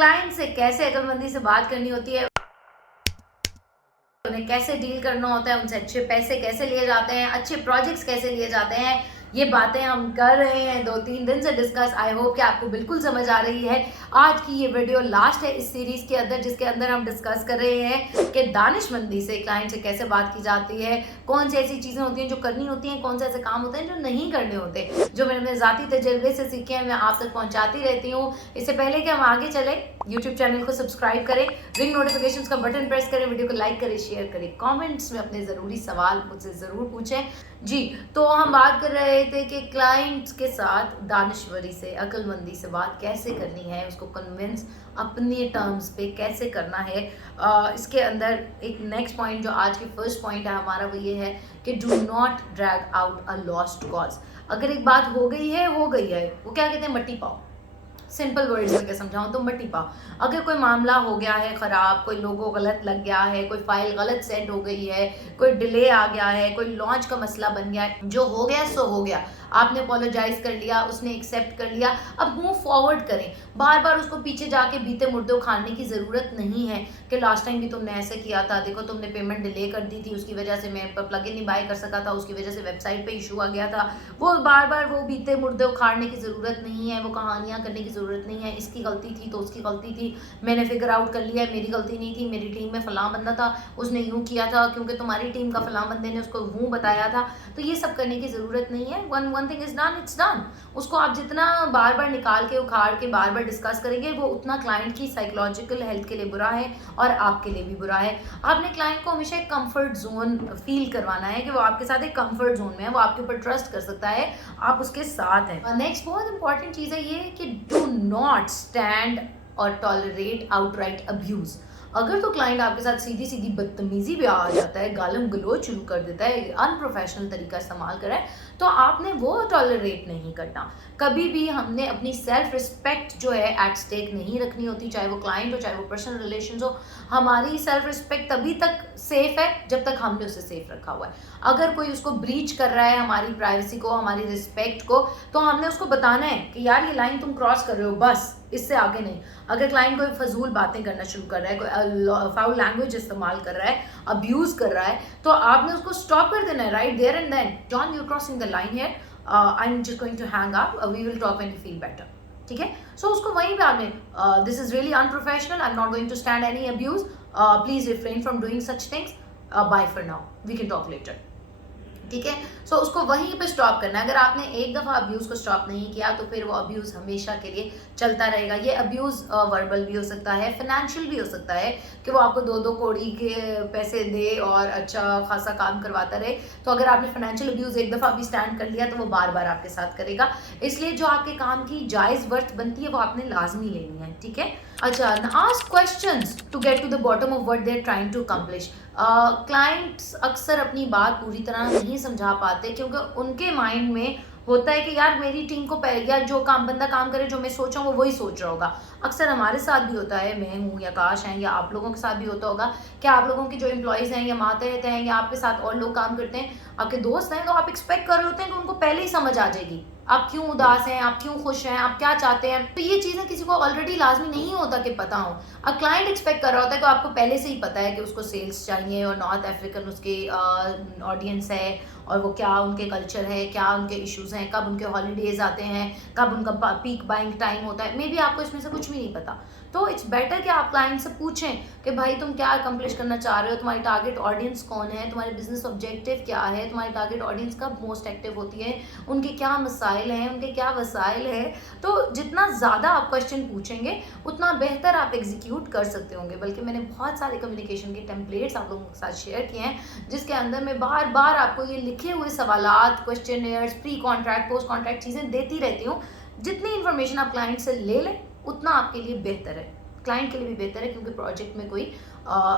Client से कैसे अक्लमंदी से बात करनी होती है, उन्हें कैसे डील करना होता है, उनसे अच्छे पैसे कैसे लिए जाते हैं, अच्छे प्रोजेक्ट्स कैसे लिए जाते हैं, ये बातें हम कर रहे हैं 2-3 दिन से डिस्कस। आई होप कि आपको बिल्कुल समझ आ रही है। आज की ये वीडियो लास्ट है इस सीरीज के अंदर, जिसके अंदर हम डिस्कस कर रहे हैं कि दानिशमंदी से क्लाइंट से कैसे बात की जाती है, कौन सी ऐसी चीज़ें होती हैं जो करनी होती हैं, कौन से ऐसे काम होते हैं जो नहीं करने होते, जो मैंने अपने ज़ाती तजर्बे से सीखे हैं, मैं आप तक पहुँचाती रहती हूँ। इससे पहले कि हम आगे चले, यूट्यूब चैनल को सब्सक्राइब करें, रिंग नोटिफिकेशंस का बटन प्रेस करें, वीडियो को लाइक करें, शेयर करें, कमेंट्स में अपने ज़रूरी सवाल मुझसे ज़रूर पूछें। जी, तो हम बात कर रहे थे कि क्लाइंट्स के साथ दानिश्वरी से, अक्लमंदी से बात कैसे करनी है, उसको कन्विंस अपने टर्म्स पे कैसे करना है। इसके अंदर एक नेक्स्ट पॉइंट जो आज के फर्स्ट पॉइंट है हमारा, वो ये है कि do not drag out a lost cause. अगर एक बात हो गई है, वो गई है, वो क्या कहते हैं, मट्टी पाओ। सिंपल वर्ड्स में क्या समझाऊं तो मट्टी पाओ। अगर कोई मामला हो गया है ख़राब, कोई लोगो गलत लग गया है, कोई फाइल गलत सेंड हो गई है, कोई डिले आ गया है, कोई लॉन्च का मसला बन गया है, जो हो गया सो हो गया, आपने अपोलोजाइज कर लिया, उसने एक्सेप्ट कर लिया, अब मूव फॉरवर्ड करें। बार बार उसको पीछे जाके बीते मुर्दे उखाड़ने की ज़रूरत नहीं है कि लास्ट टाइम भी तुमने ऐसे किया था, देखो तुमने पेमेंट डिले कर दी थी, उसकी वजह से मैं प्लगइन नहीं बाय कर सका था, उसकी वजह से वेबसाइट पे इशू आ गया था। वो बार बार वो बीते मुर्दे उखाड़ने की ज़रूरत नहीं है, वो कहानियाँ करने की ज़रूरत नहीं है। इसकी गलती थी तो उसकी गलती थी, मैंने फिगर आउट कर लिया है, मेरी गलती नहीं थी, मेरी टीम में फलां बंदा था, उसने यूँ किया था क्योंकि तुम्हारी टीम का फलां बंदे ने उसको यूँ बताया था। तो ये सब करने की ज़रूरत नहीं है। One thing is done, it's done. उसको आप जितना बार बार निकाल के उखाड़ के बार बार डिस्कस करेंगे, वो उतना क्लाइंट की साइकोलॉजिकल हेल्थ के लिए बुरा है और आपके लिए भी बुरा है। आपने क्लाइंट को हमेशा एक कंफर्ट जोन फील करवाना है कि वो आपके साथ एक कंफर्ट जोन में है, वो आपके ऊपर ट्रस्ट कर सकता है, आप उसके साथ हैं। नेक्स्ट बहुत इंपॉर्टेंट चीज़ है ये कि डू नॉट स्टैंड और टॉलरेट आउटराइट अब्यूज़। अगर तो क्लाइंट आपके साथ सीधी सीधी बदतमीजी भी आ जाता है, गालम गलोच शुरू कर देता है, अनप्रोफेशनल तरीका इस्तेमाल कर रहा है, तो आपने वो टॉलरेट नहीं करना। कभी भी हमने अपनी सेल्फ रिस्पेक्ट जो है एट स्टेक नहीं रखनी होती, चाहे वो क्लाइंट हो, चाहे वो पर्सनल रिलेशन हो। हमारी सेल्फ रिस्पेक्ट तभी तक सेफ है जब तक हमने उसे सेफ रखा हुआ है। अगर कोई उसको ब्रीच कर रहा है, हमारी प्राइवेसी को, हमारी रिस्पेक्ट को, तो हमने उसको बताना है कि यार ये लाइन तुम क्रॉस कर रहे हो, बस इससे आगे नहीं। अगर क्लाइंट कोई फजूल बातें करना शुरू कर रहा है, कोई फाउल लैंग्वेज इस्तेमाल कर रहा है, अब्यूज कर रहा है, तो आपने उसको स्टॉप कर देना है right there and then. John, you crossing the line here, I am just going to hang up, we will talk when you feel better. ठीक है, सो उसको वहीं पे आपने, this is really unprofessional, I am not going to stand any abuse, please refrain from doing such things, bye for now, we can talk later. ठीक है, so उसको वहीं पे स्टॉप करना है। अगर आपने एक दफ़ा अब्यूज़ को स्टॉप नहीं किया तो फिर वो अब्यूज़ हमेशा के लिए चलता रहेगा। ये अब्यूज़ वर्बल भी हो सकता है, फाइनेंशियल भी हो सकता है कि वो आपको 2-2 कौड़ी के पैसे दे और अच्छा खासा काम करवाता रहे। तो अगर आपने फाइनेंशियल अब्यूज़ एक दफ़ा भी स्टैंड कर लिया तो वो बार बार आपके साथ करेगा। इसलिए जो आपके काम की जायज़ वर्थ बनती है वो आपने लाजमी लेनी है। ठीक है, अच्छा, ask questions to get to the bottom of what they are trying to accomplish. Clients अक्सर अपनी बात पूरी तरह नहीं समझा पाते क्योंकि उनके माइंड में होता है कि यार मेरी टीम को या जो काम बंदा काम करे, जो मैं सोच रहा हूँ वो वही सोच रहा होगा। अक्सर हमारे साथ भी होता है, मैं हूँ या काश हैं या आप लोगों के साथ भी होता होगा कि आप लोगों के जो एम्प्लॉयज़ हैं या मातहत हैं या आपके साथ और लोग काम करते हैं, आपके दोस्त हैं, तो आप एक्सपेक्ट कर रहे होते हैं कि उनको पहले ही समझ आ जाएगी आप क्यों उदास हैं, आप क्यों खुश हैं, आप क्या चाहते हैं। तो ये चीज़ें किसी को ऑलरेडी लाजमी नहीं होता कि पता हो। अब क्लाइंट एक्सपेक्ट कर रहा होता है कि आपको पहले से ही पता है कि उसको सेल्स चाहिए और नॉर्थ अफ्रीकन उसके ऑडियंस है और वो क्या उनके कल्चर है, क्या उनके इश्यूज़ हैं, कब उनके हॉलीडेज़ आते हैं, कब उनका पीक बाइंग टाइम होता है। मे बी आपको इसमें से कुछ भी नहीं पता। तो इट्स बेटर कि आप क्लाइंट से पूछें कि भाई तुम क्या अकम्प्लिश करना चाह रहे हो, तुम्हारी टारगेट ऑडियंस कौन है, तुम्हारे बिजनेस ऑब्जेक्टिव क्या है, तुम्हारी टारगेट ऑडियंस कब मोस्ट एक्टिव होती है, उनके क्या मसाइल हैं, उनके क्या वसाइल हैं। तो जितना ज़्यादा आप क्वेश्चन पूछेंगे उतना बेहतर आप एग्जीक्यूट कर सकते होंगे। बल्कि मैंने बहुत सारे कम्युनिकेशन के टेम्पलेट्स आप लोगों के साथ शेयर किए हैं जिसके अंदर मैं बार बार आपको ये लिखे हुए सवालात, questionnaires, pre contract, post contract चीज़ें देती रहती हूँ। जितनी इन्फॉर्मेशन आप क्लाइंट से ले लें उतना आपके लिए बेहतर है, क्लाइंट के लिए भी बेहतर है, क्योंकि प्रोजेक्ट में कोई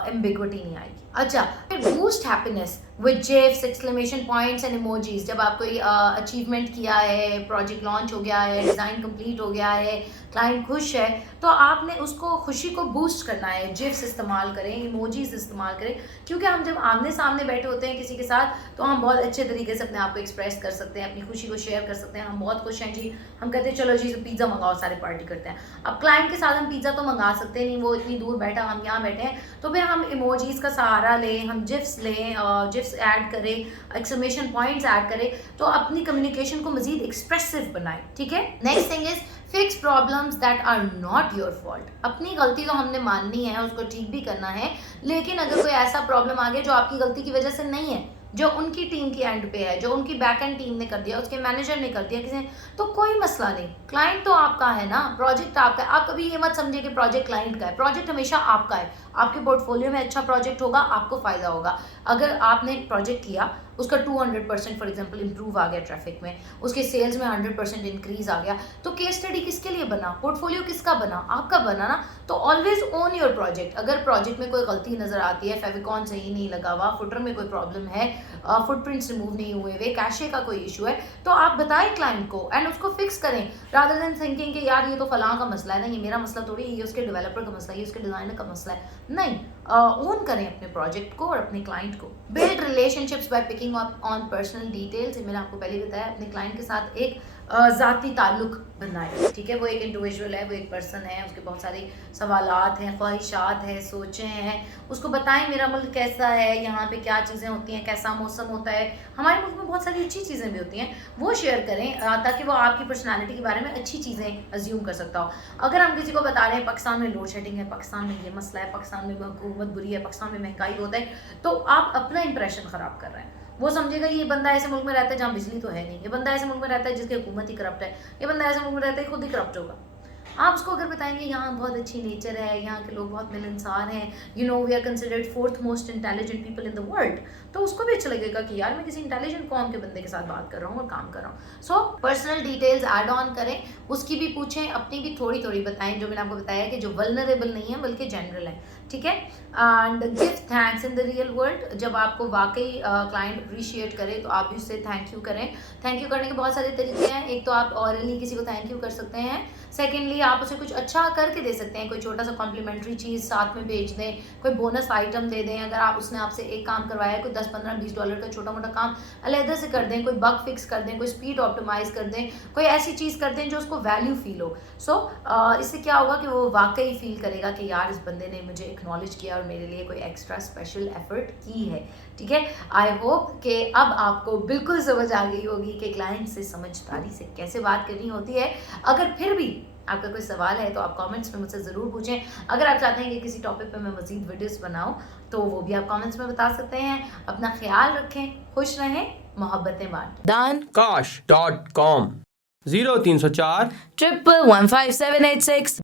एम्बिग्विटी नहीं आएगी। अच्छा, फिर boost happiness with GIFs, exclamation points and emojis. जब आप कोई अचीवमेंट किया है, प्रोजेक्ट लॉन्च हो गया है, डिज़ाइन कंप्लीट हो गया है, क्लाइंट खुश है, तो आपने उसको खुशी को बूस्ट करना है। जिफ्स इस्तेमाल करें, इमोजीज इस्तेमाल करें, क्योंकि हम जब आमने सामने बैठे होते हैं किसी के साथ तो हम बहुत अच्छे तरीके से अपने आप को एक्सप्रेस कर सकते हैं, अपनी खुशी को शेयर कर सकते हैं। हम बहुत खुश हैं जी, हम कहते हैं चलो जी पिज़्ज़ा मंगाओ, सारे पार्टी करते हैं। अब क्लाइंट के साथ हम पिज़्ज़ा तो मंगा सकते नहीं, वो इतनी दूर बैठा, हम यहाँ बैठे हैं, तो फिर हम इमोजीज का सहारा लें, हम जिफ्स लें, जिफ्स ऐड करें, एक्सक्लेमेशन पॉइंट्स ऐड करें, तो अपनी कम्युनिकेशन को मजीद एक्सप्रेसिव बनाएं। ठीक है। Next thing is fix problems that are not your fault. अपनी गलती तो हमने माननी है, उसको ठीक भी करना है, लेकिन अगर कोई ऐसा प्रॉब्लम आ गया जो आपकी गलती की वजह से नहीं है, जो उनकी टीम की एंड पे है, जो उनकी बैक एंड टीम ने कर दिया, उसके मैनेजर ने कर दिया, किसी ने, तो कोई मसला नहीं। क्लाइंट तो आपका है ना, प्रोजेक्ट आपका है। आप कभी ये मत समझिए कि प्रोजेक्ट क्लाइंट का है, प्रोजेक्ट हमेशा आपका है। आपके पोर्टफोलियो में अच्छा प्रोजेक्ट होगा, आपको फायदा होगा। अगर आपने प्रोजेक्ट किया, उसका 200% फॉर एग्जांपल इंप्रूव आ गया ट्रैफिक में, उसके सेल्स में 100% इंक्रीज आ गया, तो केस स्टडी किसके लिए बना, पोर्टफोलियो किसका बना, आपका बना ना। तो ऑलवेज ओन योर प्रोजेक्ट। अगर प्रोजेक्ट में कोई गलती नजर आती है, फेविकॉन सही नहीं लगा हुआ, फुटर में कोई प्रॉब्लम है, फुटप्रिंट्स रिमूव नहीं हुए हुए, कैशे का कोई इशू है, तो आप बताएं क्लाइंट को एंड उसको फिक्स करें, रादर देन थिंकिंग कि यार ये तो फलां का मसला है ना, ये मेरा मसला थोड़ी, ये उसके डेवलपर का मसला है, ये उसके डिजाइनर का मसला है। नहीं, ओन करें अपने प्रोजेक्ट को और अपने क्लाइंट को। Build relationships by picking up on personal details. मैंने आपको पहले बताया, अपने क्लाइंट के साथ एक ज़ाती ताल्लुक बनाए। ठीक है। वो एक इंडिविजुअल है, वो एक पर्सन है, उसके बहुत सारे सवालात हैं, ख्वाहिशात हैं, सोचें हैं, उसको बताएं मेरा मुल्क कैसा है, यहाँ पे क्या चीज़ें होती हैं, कैसा मौसम होता है, हमारे मुल्क में बहुत सारी अच्छी चीज़ें भी होती हैं, वो शेयर करें, ताकि वो आपकी पर्सनालिटी के बारे में अच्छी चीज़ें अज्यूम कर सकता हो। अगर हम किसी को बता रहे हैं पाकिस्तान में लोड शेडिंग है, पाकिस्तान में ये मसला है, पाकिस्तान में हुकूमत बुरी है, पाकिस्तान में महंगाई होता है, तो आप अपना इंप्रेशन ख़राब कर रहे हैं। वो समझेगा ये बंदा ऐसे मुल्क में रहता है जहाँ बिजली तो है नहीं, ये बंदा ऐसे मुल्क में रहता है जिसकी हुकूमत ही करप्ट है, ये बंदा ऐसे मुल्क में रहता है खुद ही करप्ट होगा। आप उसको अगर बताएंगे यहाँ बहुत अच्छी नेचर है, यहाँ के लोग बहुत मिलनसार हैं, you know we are considered 4th most intelligent people in the world, तो उसको भी अच्छा लगेगा कि यार मैं किसी इंटेलिजेंट कौम के बंदे के साथ बात कर रहा हूँ और काम कर रहा हूँ। So personal details add on करें, उसकी भी पूछें, अपनी भी थोड़ी थोड़ी बताएं, जो मैंने आपको बताया कि जो वल्नरेबल नहीं है बल्कि जनरल है। ठीक है। And give thanks in the real world. जब आपको वाकई क्लाइंट अप्रिशिएट करे तो आप भी उससे थैंक यू करें। थैंक यू करने के बहुत सारे तरीके हैं। एक तो आप ऑरली किसी को थैंक यू कर सकते हैं, सेकेंडली आप उसे कुछ अच्छा करके दे सकते हैं, कोई छोटा सा कॉम्प्लीमेंट्री चीज़ साथ में भेज दें, कोई बोनस आइटम दे दें। अगर आप उसने आपसे एक काम करवाया है, कोई 10, 15, $20 का छोटा मोटा काम अलहदा से कर दें, कोई बग फिक्स कर दें, कोई स्पीड ऑप्टिमाइज कर दें, कोई ऐसी चीज़ कर दें जो उसको वैल्यू फील हो। सो इससे क्या होगा कि वो वाकई फील करेगा कि यार इस बंदे ने मुझे एक्नॉलेज किया और मेरे लिए कोई एक्स्ट्रा स्पेशल एफर्ट की है। ठीक है। आई होप कि अब आपको बिल्कुल समझ आ गई होगी कि क्लाइंट से समझदारी से कैसे बात करनी होती है। अगर फिर भी आपका कोई सवाल है तो आप कमेंट्स में मुझसे ज़रूर पूछें। अगर आप चाहते हैं कि किसी टॉपिक पे मैं मज़ीद वीडियोस बनाऊं तो वो भी आप कमेंट्स में बता सकते हैं। अपना ख्याल रखें, खुश रहें, मोहब्बतें बांटें। dankash.com 0304 1115786